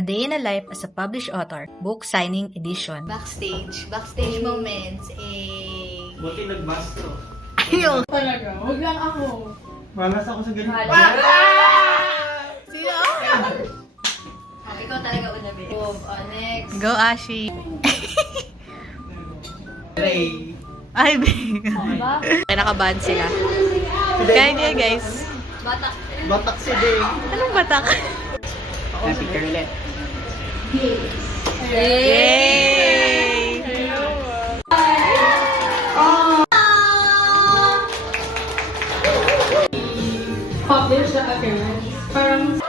A Day in a Life as a Published Author, Book Signing Edition. Backstage moments, Buti nag-mastro. Ayun. Talaga, huwag lang ako. Malas ako sa ganito. Sino? Ikaw talaga una, babe. Next. Go, Ashi! Ray. Ay, babe. Ay, nakaban sila. Kaya niya, guys. Batak. Batak si Day. Anong batak? Happy Curlet. Yay! Publish the appearance. Parang